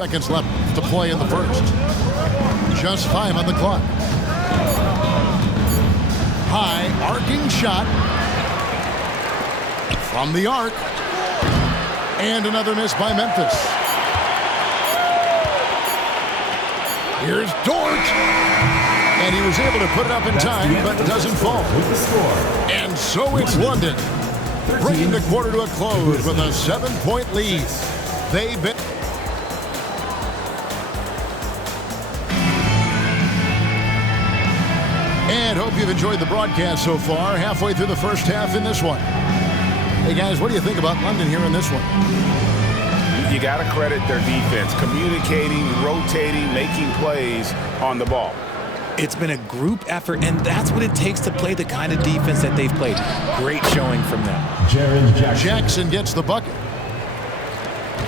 Seconds left to play in the first. Just 5 on the clock. High arcing shot from the arc. And another miss by Memphis. Here's Dort. And he was able to put it up in time, but doesn't fall. And so it's London, bringing the quarter to a close with a 7-point lead. They've been... And hope you've enjoyed the broadcast so far. Halfway through the first half in this one. Hey guys, what do you think about London here in this one? You got to credit their defense, communicating, rotating, making plays on the ball. It's been a group effort, and that's what it takes to play the kind of defense that they've played. Great showing from them. Jackson gets the bucket.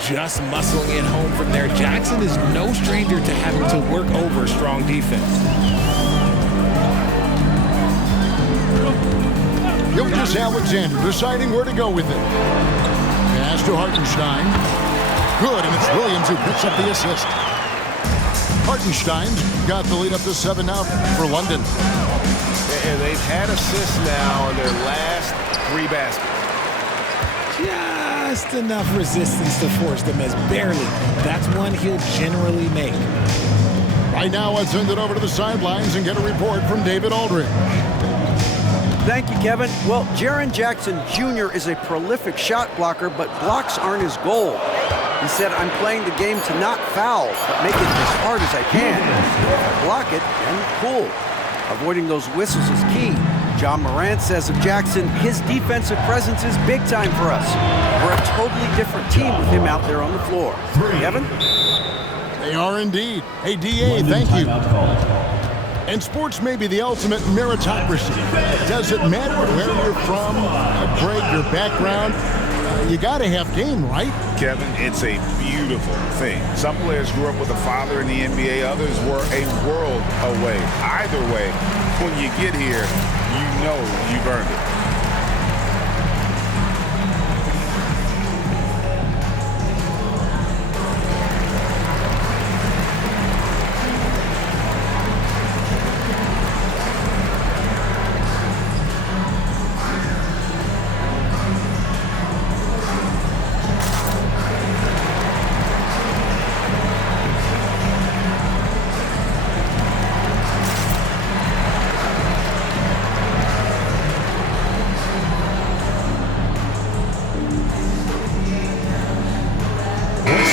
Just muscling it home from there. Jackson is no stranger to having to work over strong defense. Gilgeous-Alexander deciding where to go with it. Pass to Hartenstein. Good, and it's Williams who picks up the assist. Hartenstein's got the lead up to 7 now for London. And they've had assists now on their last 3 baskets. Just enough resistance to force the miss. Barely. That's one he'll generally make. Right now, let's send it over to the sidelines and get a report from David Aldridge. Thank you, Kevin. Well, Jaren Jackson Jr. is a prolific shot blocker, but blocks aren't his goal. He said, I'm playing the game to not foul, but make it as hard as I can. Block it and pull. Avoiding those whistles is key. John Morant says of Jackson, his defensive presence is big time for us. We're a totally different team with him out there on the floor. Kevin? They are indeed. Hey, DA, thank you. And sports may be the ultimate meritocracy. Does it matter where you're from, Greg, your background? You got to have game, right? Kevin, it's a beautiful thing. Some players grew up with a father in the NBA. Others were a world away. Either way, when you get here, you know you've earned it.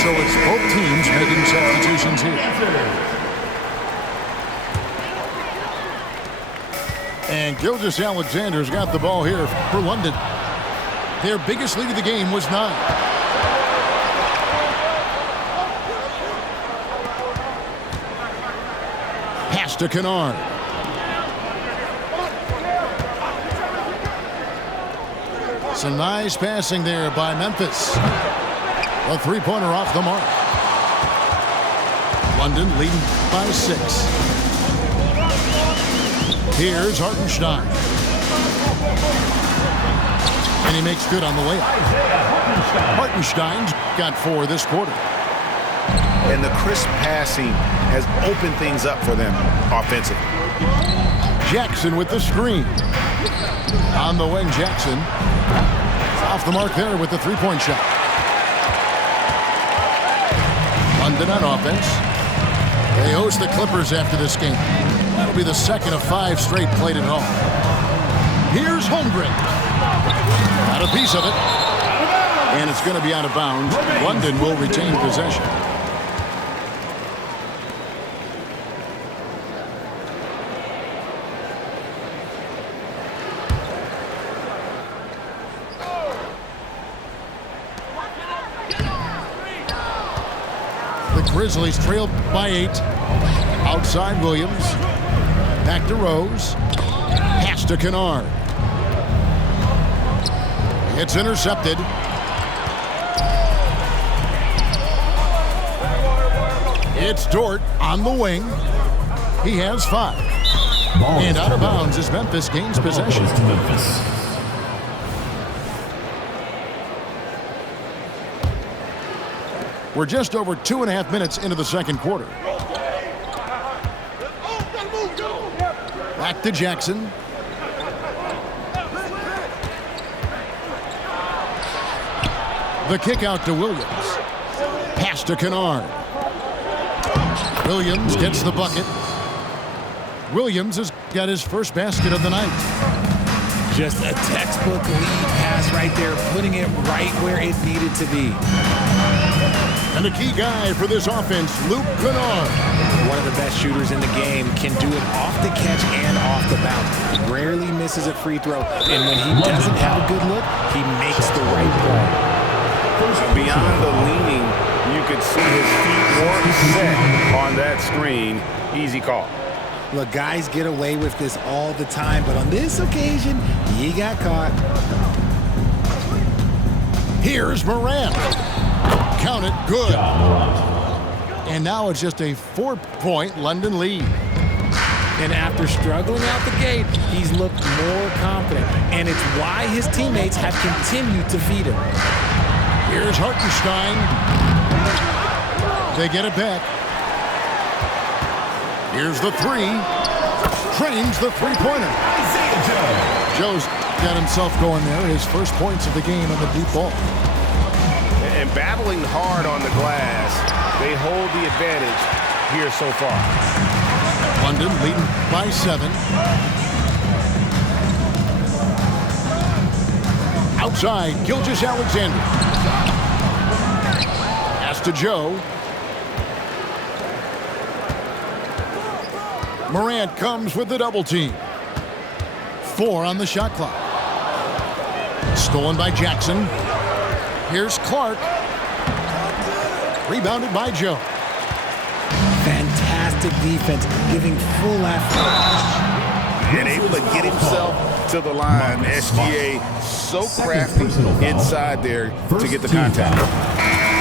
So it's both teams making substitutions here. And Gilgeous-Alexander's got the ball here for London. Their biggest lead of the game was 9. Pass to Kennard. Some nice passing there by Memphis. A 3-pointer off the mark. London leading by 6. Here's Hartenstein. And he makes good on the layup. Hartenstein's got 4 this quarter. And the crisp passing has opened things up for them offensively. Jackson with the screen. On the wing, Jackson. Off the mark there with the 3-point shot. London on offense. They host the Clippers after this game. That'll be the second of 5 straight played at home. Here's Holmgren. Got a piece of it. And it's going to be out of bounds. London will retain possession. The Grizzlies trailed by 8. Outside Williams. Back to Rose. Pass to Kennard. It's intercepted. It's Dort on the wing. He has 5. And out of bounds as Memphis gains possession. We're just over 2.5 minutes into the second quarter. Back to Jackson. The kick out to Williams. Pass to Kennard. Williams gets the bucket. Williams has got his first basket of the night. Just a textbook lead pass right there, putting it right where it needed to be. And the key guy for this offense, Luke Kennard. One of the best shooters in the game, can do it off the catch and off the bounce. Rarely misses a free throw, and when he doesn't have a good look, he makes the right play. Beyond the leaning, you could see his feet weren't set on that screen. Easy call. Look, guys get away with this all the time, but on this occasion, he got caught. Here's Morant. Count it, good. And now it's just a 4-point London lead. And after struggling out the gate, he's looked more confident, and it's why his teammates have continued to feed him. Here's Hartenstein. They get it back. Here's the three. Trains the three-pointer. Joe's got himself going there. His first points of the game on the deep ball. And battling hard on the glass, they hold the advantage here so far. London leading by 7. Outside, Gilgeous-Alexander. Pass to Joe. Morant comes with the double team. 4 on the shot clock. Stolen by Jackson. Here's Clark. Rebounded by Joe. Fantastic defense, giving full effort. And able to get himself to the line. SGA so crafty inside there to get the contact.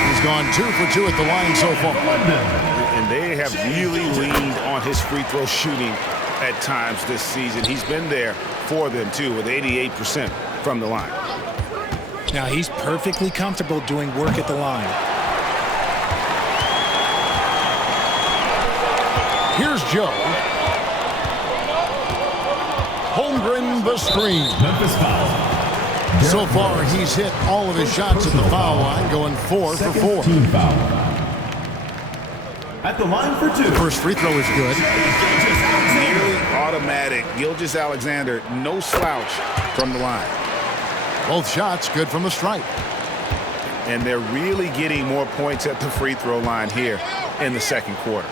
He's gone 2 for 2 at the line so far. And they have really leaned on his free throw shooting at times this season. He's been there for them, too, with 88% from the line. Now, he's perfectly comfortable doing work at the line. Here's Joe. Holmgren the screen. Memphis foul. So far, he's hit all of his shots at the foul line, going 4 for 4. Team foul. At the line for 2. First free throw is good. Nearly automatic. Gilgeous-Alexander, no slouch from the line. Both shots good from the stripe. And they're really getting more points at the free throw line here in the second quarter.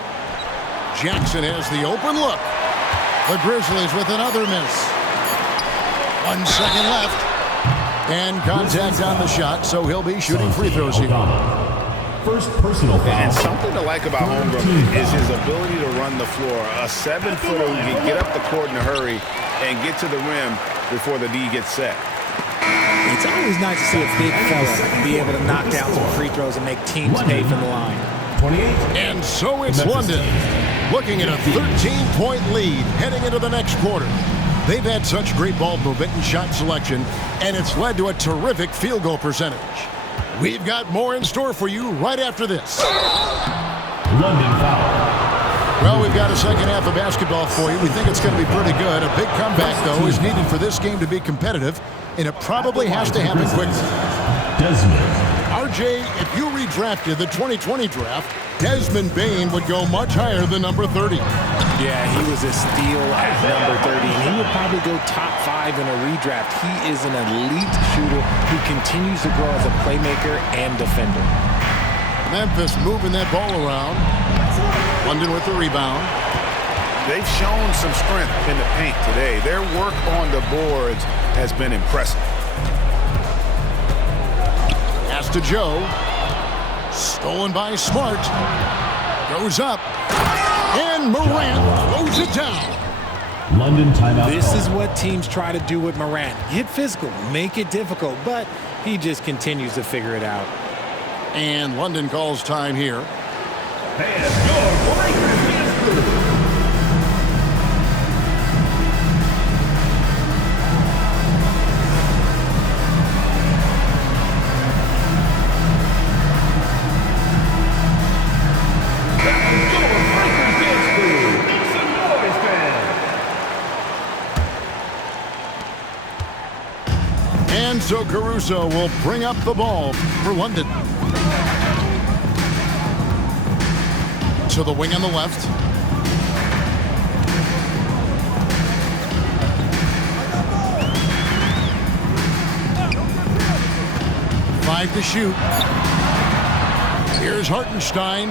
Jackson has the open look. The Grizzlies with another miss. 1 second left. And contact on the shot, so he'll be shooting free throws here. First personal foul. And something to like about Holmgren is his ability to run the floor. A 7-footer who can get up the court in a hurry and get to the rim before the D gets set. It's always nice to see a big fella be able to knock down some free throws and make teams pay from the line. 28. And so it's London looking at a 13-point lead heading into the next quarter. They've had such great ball movement and shot selection, and it's led to a terrific field goal percentage. We've got more in store for you right after this. London foul. Well, we've got a second half of basketball for you. We think it's going to be pretty good. A big comeback, though, is needed for this game to be competitive, and it probably has to happen quickly. Desmond. RJ, if you redrafted the 2020 draft, Desmond Bane would go much higher than number 30. Yeah, he was a steal at number 30, and he would probably go top 5 in a redraft. He is an elite shooter who continues to grow as a playmaker and defender. Memphis moving that ball around. London with the rebound. They've shown some strength in the paint today. Their work on the boards has been impressive. Pass to Joe. Stolen by Smart. Goes up. And Morant throws it down. London timeout. This is what teams try to do with Morant. Get physical, make it difficult, but he just continues to figure it out. And London calls time here. Caruso will bring up the ball for London. To the wing on the left. Five to shoot. Here's Hartenstein.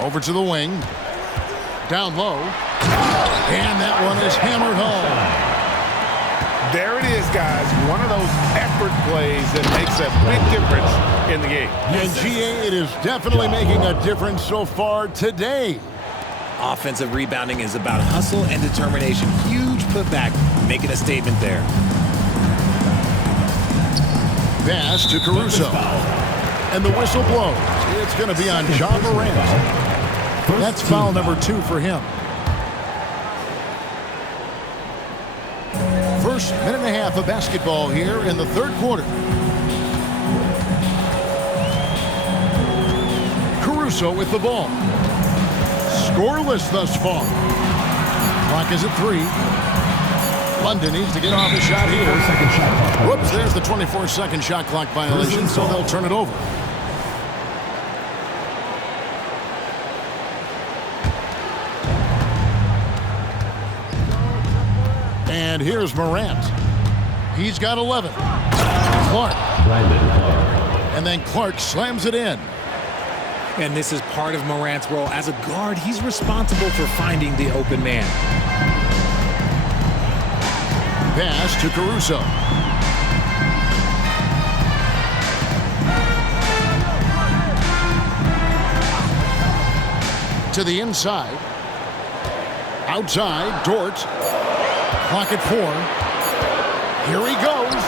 Over to the wing. Down low. And that one is hammered home. There it is, guys. One of those effort plays that makes a big difference in the game. And GA, it is definitely making a difference so far today. Offensive rebounding is about hustle and determination. Huge putback, making a statement there. Pass to Caruso. And the whistle blows. It's going to be on Ja Morant. That's foul number 2 for him. First minute and a half of basketball here in the third quarter. Caruso with the ball. Scoreless thus far. Clock is at 3. London needs to get off a shot here. Whoops, there's the 24-second shot clock violation, so they'll turn it over. And here's Morant. He's got 11. Clark. And then Clark slams it in. And this is part of Morant's role. As a guard, he's responsible for finding the open man. Pass to Caruso. To the inside. Outside, Dort. Clock at 4. Here he goes.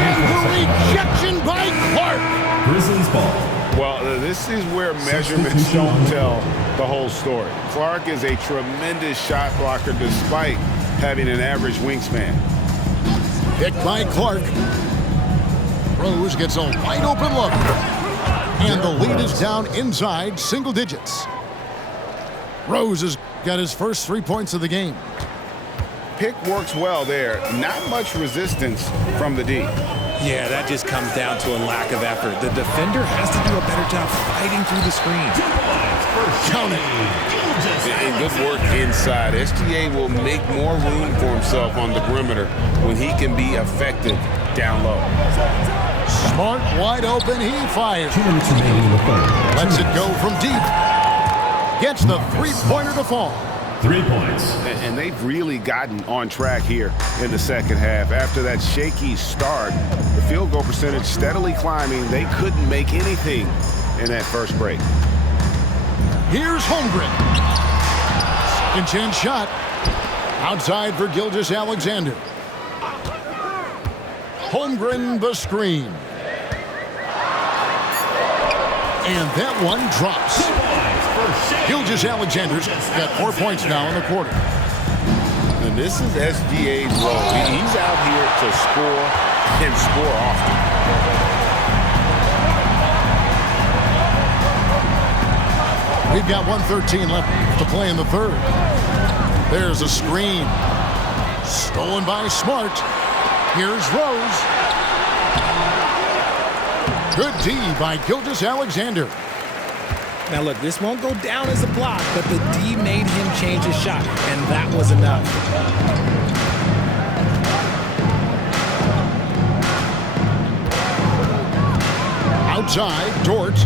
And the rejection by Clark. Grizzlies ball. Well, this is where measurements don't tell the whole story. Clark is a tremendous shot blocker despite having an average wingspan. Picked by Clark. Rose gets a wide open look. And the lead is down inside single digits. Rose has got his first 3 points of the game. Pick works well there. Not much resistance from the D. Yeah, that just comes down to a lack of effort. The defender has to do a better job fighting through the screen. Count it. And good work inside. SGA will make more room for himself on the perimeter when he can be effective down low. Smart, wide open, he fires. 2 minutes remaining in the third. Lets it go from deep. Gets the three-pointer to fall. 3 points. And they've really gotten on track here in the second half. After that shaky start, the field goal percentage steadily climbing. They couldn't make anything in that first break. Here's Holmgren. Second chance shot. Outside for Gilgeous-Alexander. Holmgren the screen. And that one drops. Gilgeous-Alexander's got 4 points now in the quarter. And this is SGA's role. He's out here to score and score often. We've got 1:13 left to play in the third. There's a screen. Stolen by Smart. Here's Rose. Good D by Gilgeous-Alexander. Now look, this won't go down as a block, but the D made him change his shot, and that was enough. Outside, Dort.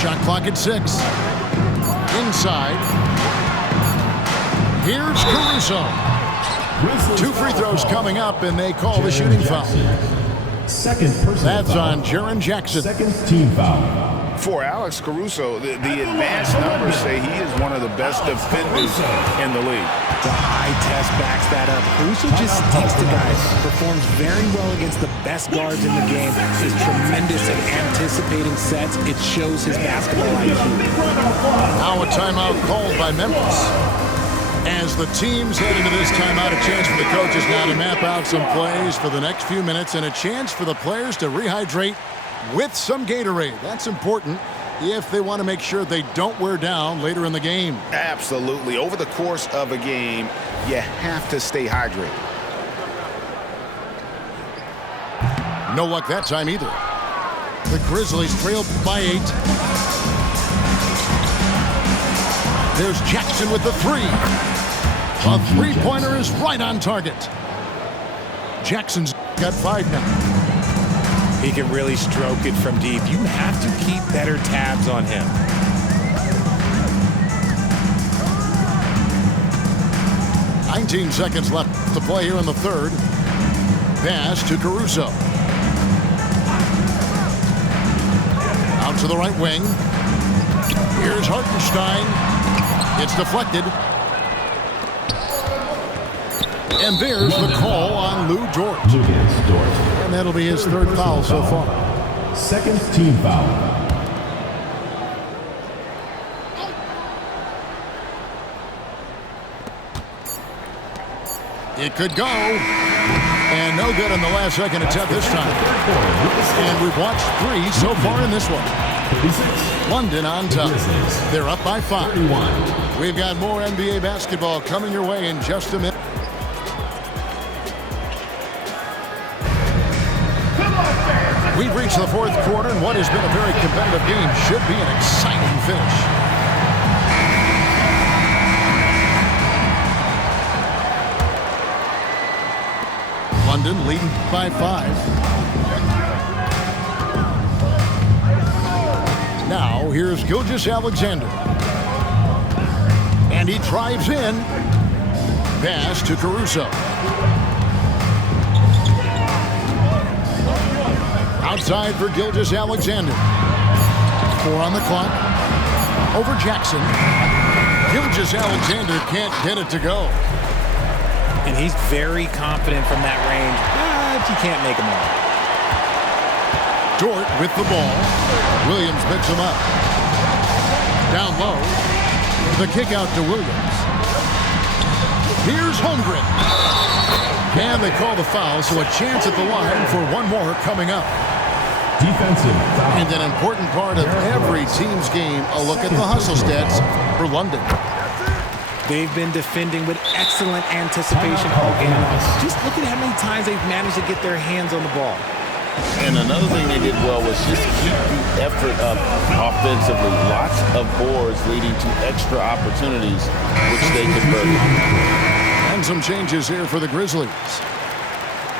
Shot clock at 6. Inside. Here's Caruso. 2 free throws coming up, and they call the shooting foul. Second personal That's foul. on Jaren Jackson. Second team foul. For Alex Caruso, the advanced numbers say he is one of the best defenders in the league. The high test backs that up. Caruso just sticks to guys, performs very well against the best guards in the game, is tremendous at anticipating sets. It shows his basketball IQ. Now a timeout called by Memphis. As the teams head into this timeout, a chance for the coaches now to map out some plays for the next few minutes and a chance for the players to rehydrate with some Gatorade. That's important if they want to make sure they don't wear down later in the game. Absolutely. Over the course of a game, you have to stay hydrated. No luck that time either. The Grizzlies trail by 8. There's Jackson with the 3. A three-pointer is right on target. Jackson's got 5 now. He can really stroke it from deep. You have to keep better tabs on him. "19 seconds left to play here in the third. Pass to Caruso. Out to the right wing. Here's Hartenstein. It's deflected. And there's the call on Lou Dort. Lucas Dort. And that'll be his third foul so far. Second team foul. It could go. And no good on the last second attempt this time. And we've watched 3 so far in this one. 36. London on top. Grizzlies. They're up by 5. 31. We've got more NBA basketball coming your way in just a minute. We've reached the fourth quarter, and what has been a very competitive game should be an exciting finish. London leading by 5. Now, here's Gilgeous-Alexander. And he drives in. Pass to Caruso. Outside for Gilgeous-Alexander. 4 on the clock. Over Jackson. Gilgeous-Alexander can't get it to go. And he's very confident from that range, but you can't make him all. Dort with the ball. Williams picks him up. Down low. The kick out to Williams. Here's Holmgren. And they call the foul, so a chance at the line for one more coming up. Defensive foul. And an important part of every team's game, a look at the hustle stats for London. They've been defending with excellent anticipation all game. Just look at how many times they've managed to get their hands on the ball. And another thing they did well was just keep the effort up offensively. Lots of boards leading to extra opportunities, which they converted. And some changes here for the Grizzlies.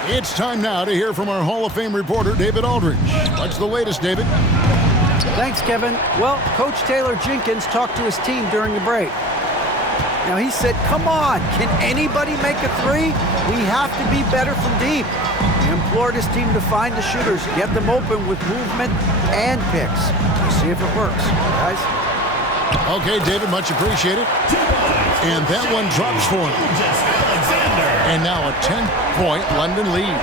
It's time now to hear from our Hall of Fame reporter, David Aldridge. What's the latest, David? Thanks, Kevin. Well, Coach Taylor Jenkins talked to his team during the break. Now, he said, come on, can anybody make a 3? We have to be better from deep. He implored his team to find the shooters, get them open with movement and picks. We'll see if it works, guys. Okay, David, much appreciated. And that one drops for him. And now a 10-point London lead.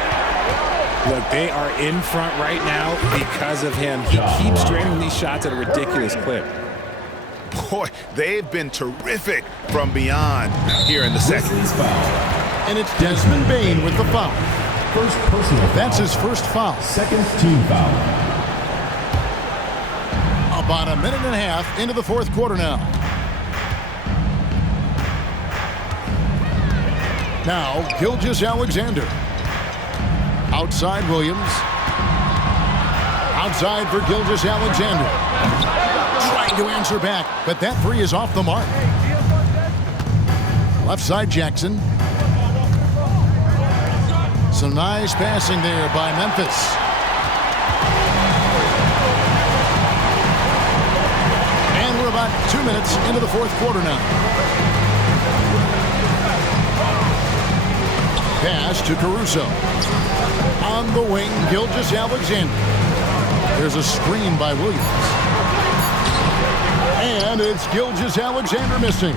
Look, they are in front right now because of him. He keeps draining these shots at a ridiculous clip. Boy, they've been terrific from beyond here in the second. And it's Desmond Bane with the foul. First personal foul. That's his first foul. Second team foul. About a minute and a half into the fourth quarter now. Now, Gilgeous-Alexander. Outside Williams. Outside for Gilgeous-Alexander. Trying to answer back, but that 3 is off the mark. Left side Jackson. Some nice passing there by Memphis. And we're about 2 minutes into the fourth quarter now. Pass to Caruso. On the wing, Gilgeous-Alexander. There's a screen by Williams. And it's Gilgeous-Alexander missing.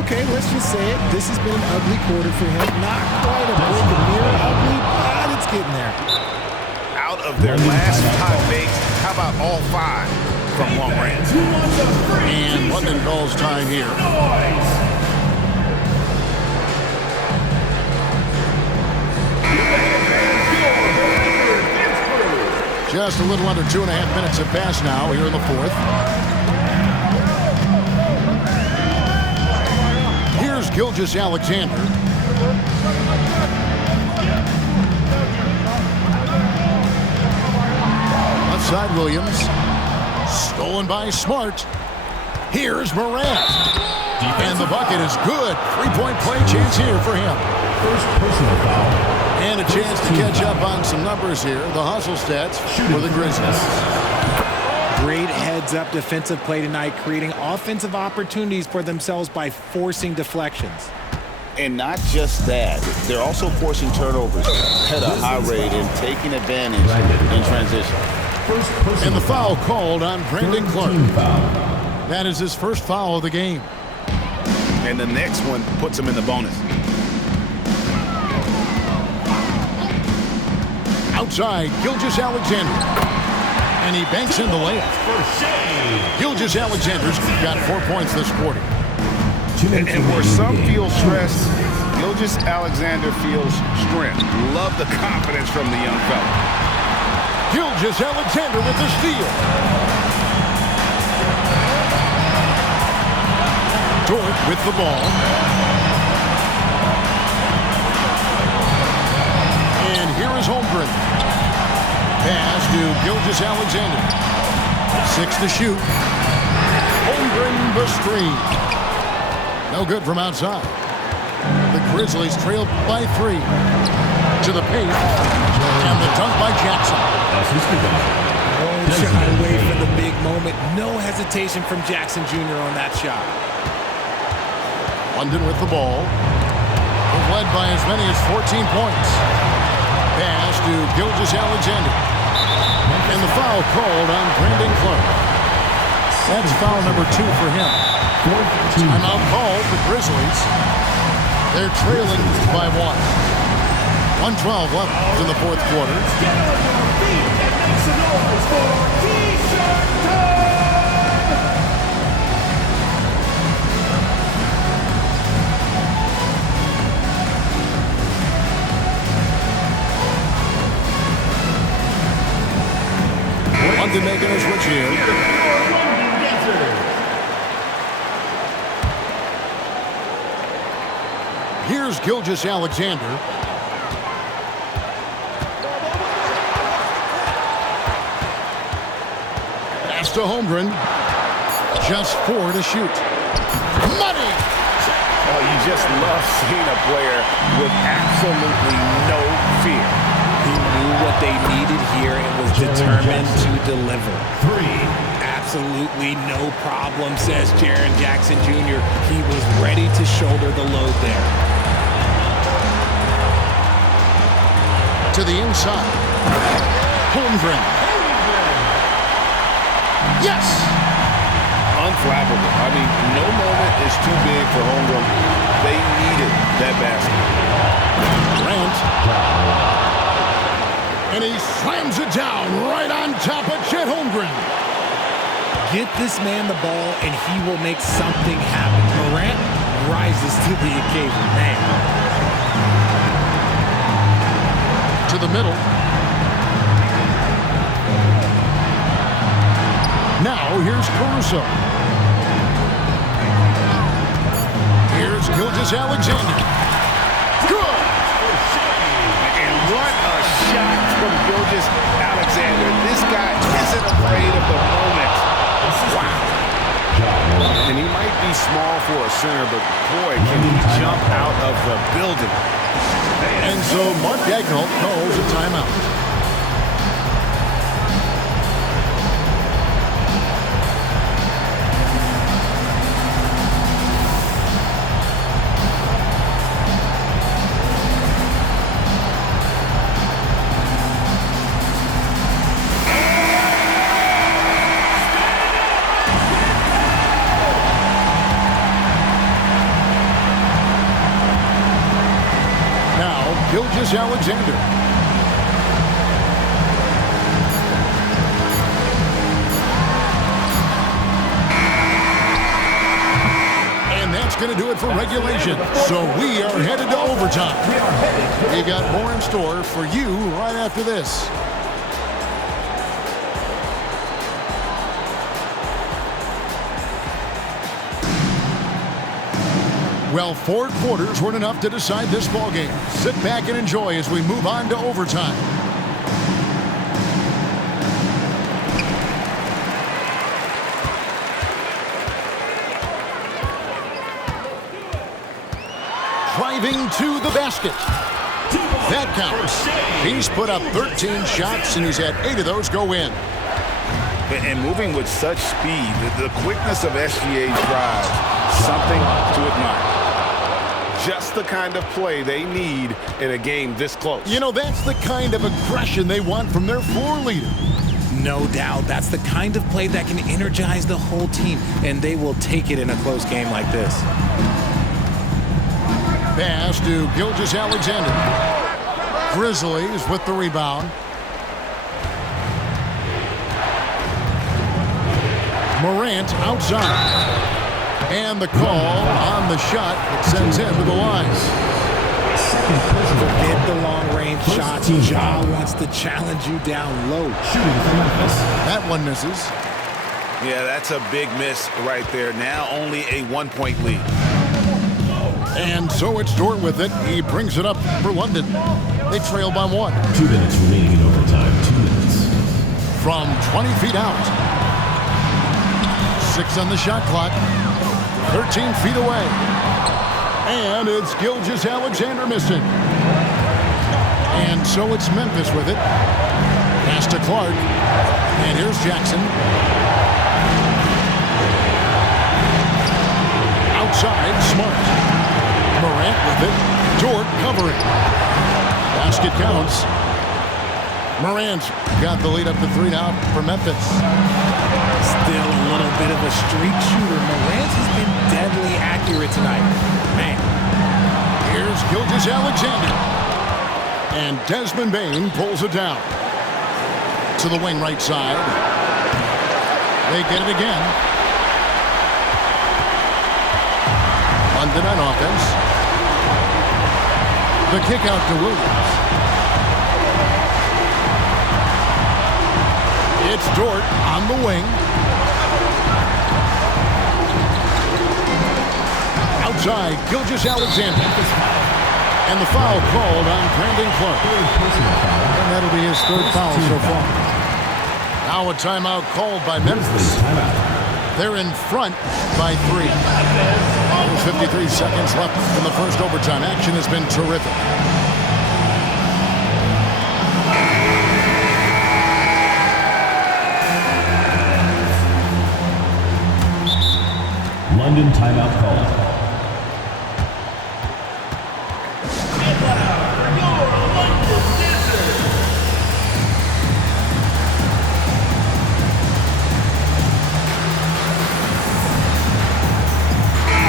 Okay, let's just say it. This has been an ugly quarter for him. Not quite a break of near ugly, but it's getting there. Out of their last 5 makes, how about all 5 from long range? And London calls time here. Just a little under 2.5 minutes have passed now here in the fourth. Here's Gilgeous-Alexander. side, Williams. Stolen by Smart. Here's Morant. And the bucket is good. Three-point play chance here for him. First personal foul. And a chance to catch up on some numbers here. The hustle stats for the Grizzlies. Great heads-up defensive play tonight, creating offensive opportunities for themselves by forcing deflections. And not just that, they're also forcing turnovers at a high rate and taking advantage in transition. First personal And the foul called on Brandon Clark. foul. That is his first foul of the game. And the next one puts him in the bonus. Outside, Gilgeous-Alexander. And he banks in the layup. Gilgeous-Alexander's got 4 points this quarter. And where some feel stress, Gilgeous-Alexander feels strength. Love the confidence from the young fella. Gilgeous-Alexander with the steal. Dort with the ball. And here is Holmgren. Pass to Gilgeous-Alexander. 6 to shoot. Holmgren the screen. No good from outside. The Grizzlies trail by 3. To the paint. And the dunk by Jackson. Won't shy away from the big moment. No hesitation from Jackson Jr. on that shot. London with the ball. They've led by as many as 14 points. Pass to Gilgeous-Alexander. And the foul called on Brandon Clark. That's foul number 2 for him. Timeout called the Grizzlies. They're trailing by 1. 1:12 left in the fourth quarter. Get on your feet and make some noise for T-shirt time! London making a switch here. Here's Gilgeous-Alexander. Pass to Holmgren. Just 4 to shoot. Money! Oh, you just love seeing a player with absolutely no fear. He knew what they needed here and was determined to deliver. 3. Absolutely no problem, says Jaren Jackson Jr. He was ready to shoulder the load there. To the inside. Holmgren. Yes! Unflappable. I mean, no moment is too big for Holmgren. They needed that basket. Grant. And he slams it down right on top of Chet Holmgren. Get this man the ball and he will make something happen. Morant rises to the occasion, man. To the middle. Now here's Caruso. Here's Gilgeous-Alexander. Good! And what a shot from Gilgeous-Alexander. This guy isn't afraid of the moment. Wow. And he might be small for a center, but boy, can he jump out of the building. And so Mark Daigneault calls a timeout. Gilgeous-Alexander. And that's going to do it for regulation. So we are headed to overtime. We got more in store for you right after this. Well, 4 quarters weren't enough to decide this ballgame. Sit back and enjoy as we move on to overtime. driving to the basket. That counts. He's put up 13 shots, and he's had 8 of those go in. And moving with such speed, the quickness of SGA's drive, something to admire. Just the kind of play they need in a game this close. You know, that's the kind of aggression they want from their floor leader. No doubt. That's the kind of play that can energize the whole team, and they will take it in a close game like this. Pass to Gilgeous-Alexander. Grizzlies with the rebound. Morant outside. And the call on the shot that sends him to the line. Forget the long-range shots. Ja wants to challenge you down low. That one misses. Yeah, that's a big miss right there. Now only a 1-point lead. And so it's Dort with it. He brings it up for London. They trail by 1. 2 minutes remaining in overtime. 2 minutes. From 20 feet out. 6 on the shot clock. 13 feet away. And it's Gilgeous-Alexander missing. And so it's Memphis with it. Pass to Clark. And here's Jackson. Outside, Smart. Morant with it. Dort covering. Basket counts. Morant's got the lead up to 3 now for Memphis. Still a little bit of a streak shooter. Morant has been deadly accurate tonight. Man. Here's Gilgeous-Alexander. And Desmond Bane pulls it down. To the wing right side. They get it again. London on offense. The kick out to Williams. It's Dort on the wing. Outside, Gilgeous-Alexander. And the foul called on Brandon Clark. And that'll be his 3rd foul so far. Now a timeout called by Memphis. They're in front by 3. Almost 53 seconds left in the first overtime. Action has been terrific. London timeout called.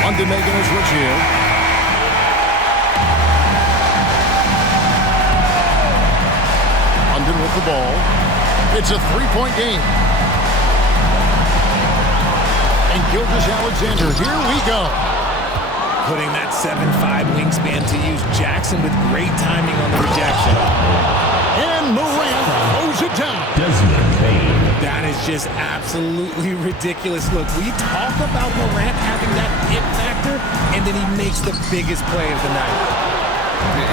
London making a switch here. London with the ball. It's a 3-point game. And Gilgeous-Alexander, here we go. Putting that 7'5" wingspan to use. Jackson with great timing on the rejection. And Morant throws it down. Desmond Bane. That is just absolutely ridiculous. Look, we talk about Morant having that hit factor, and then he makes the biggest play of the night.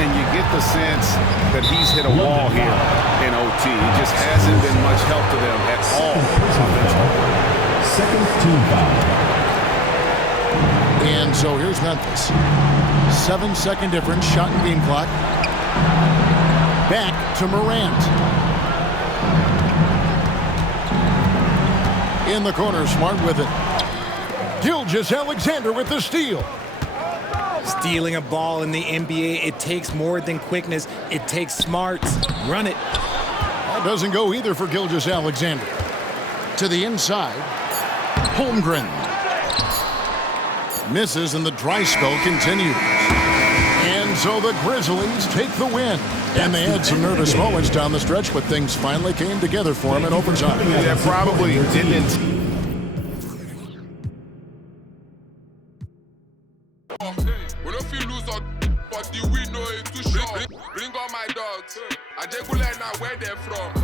And you get the sense that he's hit a wall here in OT. He just hasn't been much help to them at all. Second team foul. And so here's Memphis. 7-second difference, shot and game clock. Back to Morant. In the corner, Smart with it. Gilgeous-Alexander with the steal. Stealing a ball in the NBA, it takes more than quickness. It takes smarts. Run it. That doesn't go either for Gilgeous-Alexander. To the inside. Holmgren. Misses and the dry spell continues. And so the Grizzlies take the win. And they had some nervous moments down the stretch, but things finally came together for them in overtime. Yeah, probably didn't. We don't feel lose but the win no is too short. Bring all my dogs. I just go like now where they're from.